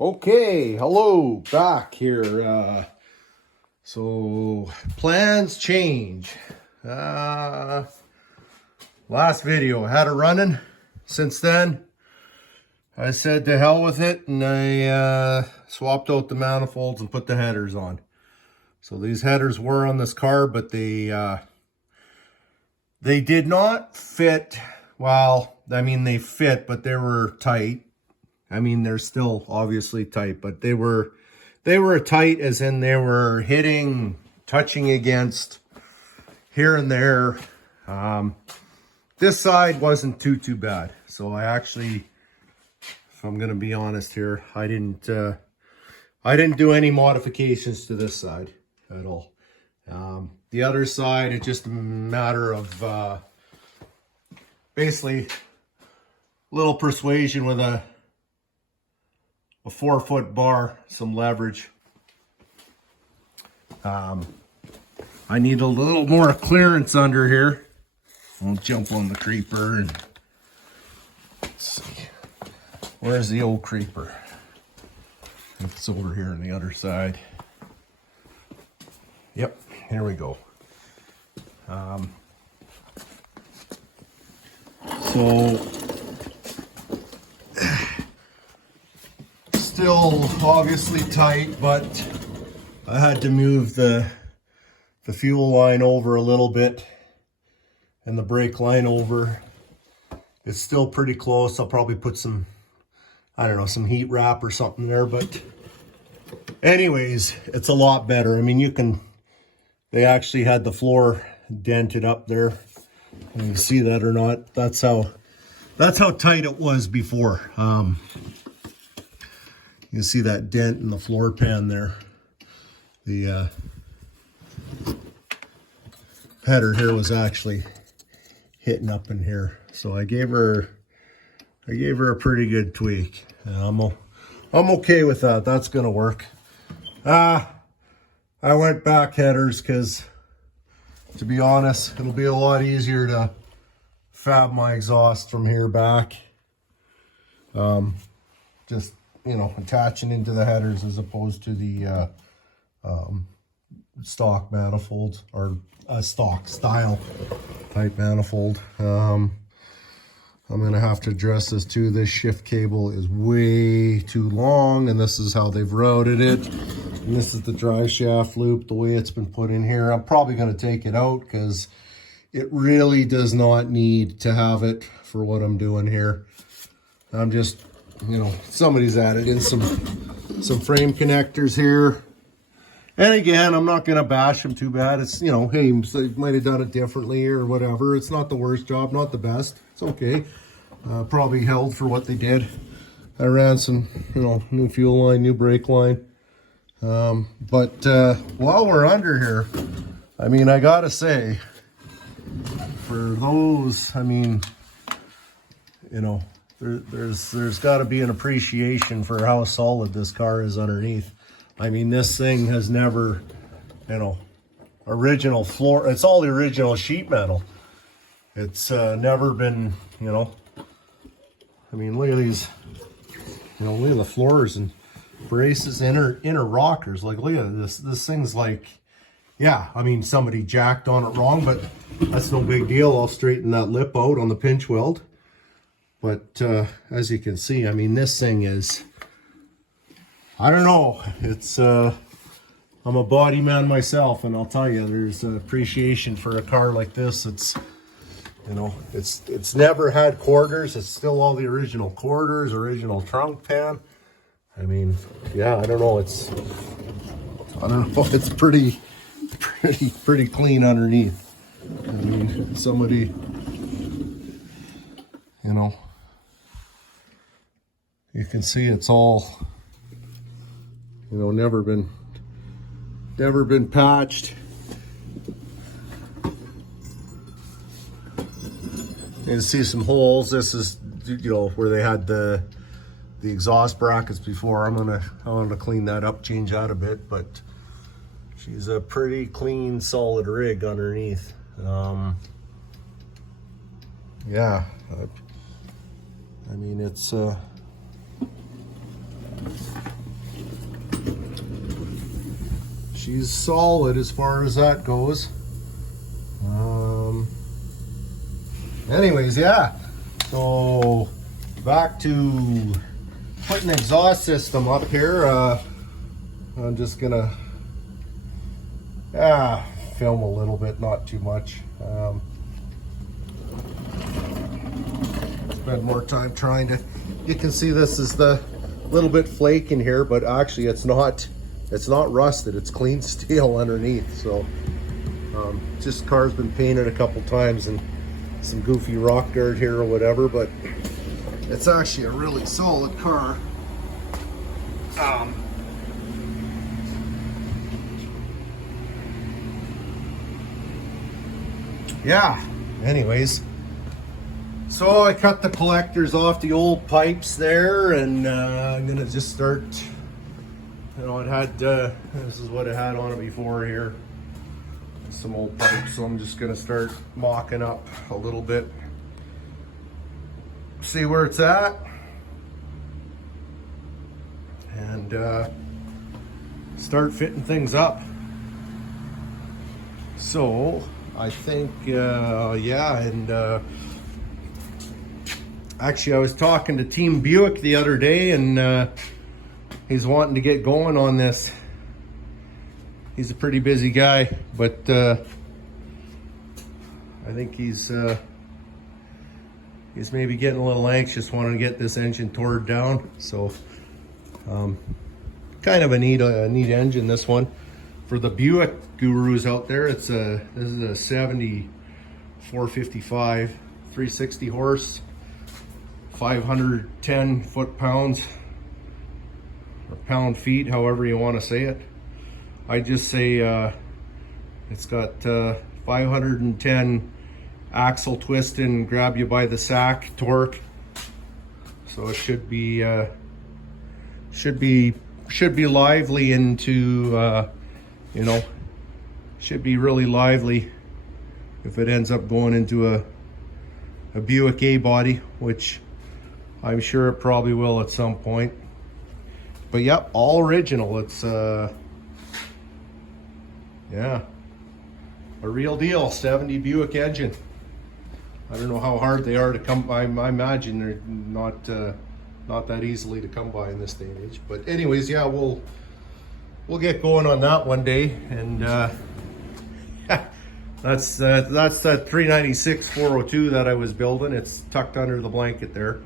Okay, hello, back here. So plans change. Last video I had it running. Since then, I said to hell with it, and I swapped out the manifolds and put the headers on. So these headers were on this car, but they did not fit. Well, I mean they fit, but they were tight. I mean, they're still obviously tight, but they were tight as in they were touching against here and there. This side wasn't too bad. So I actually, if I'm going to be honest here, I didn't do any modifications to this side at all. The other side, it's just a matter of basically a little persuasion with a 4-foot bar, some leverage. I need a little more clearance under here. I'll jump on the creeper and let's see. Where's the old creeper? I think it's over here on the other side. Yep, here we go. So still obviously tight, but I had to move the fuel line over a little bit and the brake line over. It's still pretty close. I'll probably put some, I don't know, some heat wrap or something there, but anyways, it's a lot better. I mean, they actually had the floor dented up there. You can see that or not. That's how tight it was before. You can see that dent in the floor pan there. The header here was actually hitting up in here. So I gave her a pretty good tweak. I'm okay with that. That's gonna work. I went back headers because, to be honest, it'll be a lot easier to fab my exhaust from here back. Just, you know, attaching into the headers as opposed to the stock manifold or stock style type manifold. I'm gonna have to address this too. This shift cable is way too long, and this is how they've routed it. And this is the drive shaft loop, the way it's been put in here. I'm probably gonna take it out because it really does not need to have it for what I'm doing here. I'm just, you know, somebody's added in some frame connectors here. And again, I'm not going to bash them too bad. It's, you know, hey, they might have done it differently or whatever. It's not the worst job, not the best. It's okay. Probably held for what they did. I ran some, you know, new fuel line, new brake line. But while we're under here, I mean, I got to say, for those, I mean, you know, there's got to be an appreciation for how solid this car is underneath. I mean, this thing has never, you know, original floor. It's all the original sheet metal. It's never been, you know. I mean, look at these. You know, look at the floors and braces, inner rockers. Like, look at this. This thing's like, yeah. I mean, somebody jacked on it wrong, but that's no big deal. I'll straighten that lip out on the pinch weld. But as you can see, I mean, this thing is, I don't know. It's, I'm a body man myself, and I'll tell you, there's appreciation for a car like this. It's, you know, it's never had quarters. It's still all the original quarters, original trunk pan. I mean, yeah, I don't know. It's pretty clean underneath. I mean, somebody, you know, you can see it's all, you know, never been patched. You can see some holes. This is, you know, where they had the exhaust brackets before. I'm gonna clean that up, change that a bit, but she's a pretty clean, solid rig underneath. Yeah, I mean, it's she's solid as far as that goes. Anyways, yeah. So back to putting an exhaust system up here. I'm just gonna film a little bit, not too much. Spend more time trying to. You can see this is the little bit flake in here, but actually it's not rusted. It's clean steel underneath. So just car's been painted a couple times and some goofy rock dirt here or whatever, but it's actually a really solid car. Yeah, anyways, so I cut the collectors off the old pipes there, and I'm gonna just start, you know, it had this is what it had on it before here, some old pipes. So I'm just gonna start mocking up a little bit, see where it's at, and start fitting things up. So I think, actually I was talking to Team Buick the other day, and he's wanting to get going on this. He's a pretty busy guy, but I think he's maybe getting a little anxious, wanting to get this engine torn down. So kind of a neat engine, this one. For the Buick gurus out there, this is a 70 455, 360 horse, 510 foot-pounds, or pound-feet, however you want to say it. I just say it's got 510 axle twist and grab you by the sack torque. So it should be lively into you know, should be really lively if it ends up going into a Buick A body, which I'm sure it probably will at some point. But yep, all original. It's yeah, a real deal 70 Buick engine. I don't know how hard they are to come by. I imagine they're not that easily to come by in this day and age. But anyways, yeah, we'll get going on that one day, and that's that 396 402 that I was building. It's tucked under the blanket there.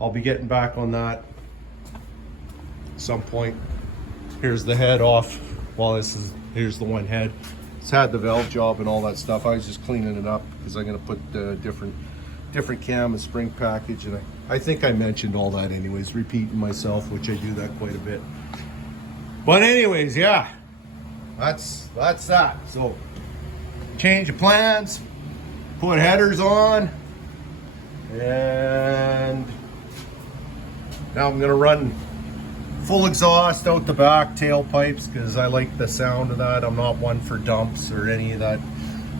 I'll be getting back on that at some point. Here's the head off. Well, here's the one head. It's had the valve job and all that stuff. I was just cleaning it up because I'm gonna put different cam and spring package, and I think I mentioned all that anyways, repeating myself, which I do that quite a bit. But anyways, yeah, that's that. So change of plans, put headers on, and now I'm gonna run full exhaust out the back, tailpipes, because I like the sound of that. I'm not one for dumps or any of that,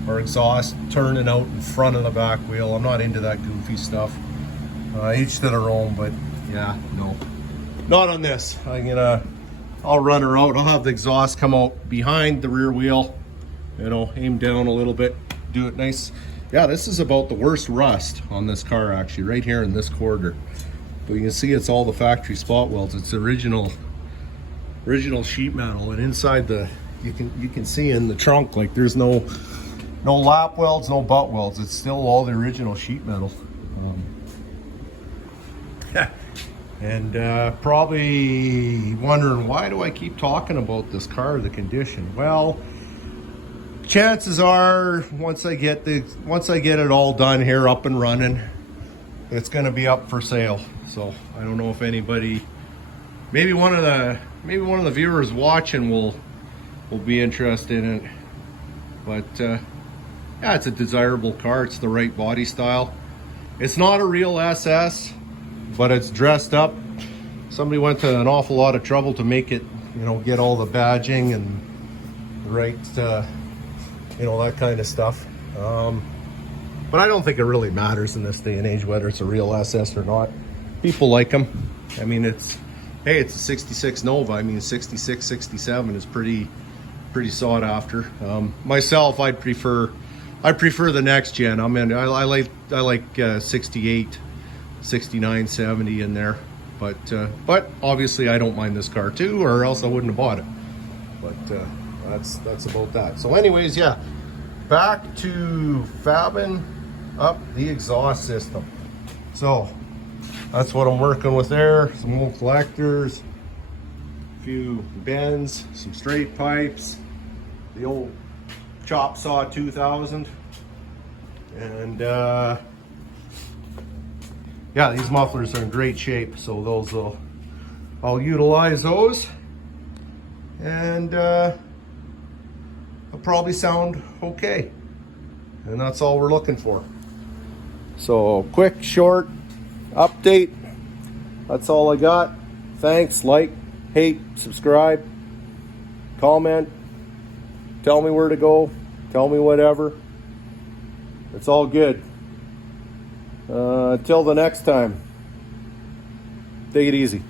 or exhaust turning out in front of the back wheel. I'm not into that goofy stuff. Each to their own, but yeah, no, not on this. I'll run her out. I'll have the exhaust come out behind the rear wheel, you know, aim down a little bit, do it nice. Yeah, this is about the worst rust on this car, actually, right here in this quarter. But you can see it's all the factory spot welds. It's original sheet metal, and inside you can see in the trunk, like, there's no lap welds, no butt welds. It's still all the original sheet metal. And probably wondering, why do I keep talking about this car, the condition? Well, chances are once I get it all done here, up and running, it's going to be up for sale. So I don't know if anybody, maybe one of the viewers watching will be interested in it. But yeah, it's a desirable car. It's the right body style. It's not a real SS, but it's dressed up. Somebody went to an awful lot of trouble to make it, you know, get all the badging and the right, you know, that kind of stuff. But I don't think it really matters in this day and age whether it's a real SS or not. People like them. I mean, it's a 66 Nova. I mean, 66, 67 is pretty pretty sought after. Myself, I prefer the next gen. I like 68, 69, 70 in there. But obviously I don't mind this car too, or else I wouldn't have bought it. But that's about that. So anyways, yeah, back to fabbing up the exhaust system. So that's what I'm working with there. Some old collectors, a few bends, some straight pipes, the old chop saw 2000, and yeah, these mufflers are in great shape, so I'll utilize those, and I'll probably sound okay, and that's all we're looking for. So quick, short update. That's all I got. Thanks. Like, hate, subscribe, comment, tell me where to go, tell me whatever. It's all good. Until the next time, take it easy.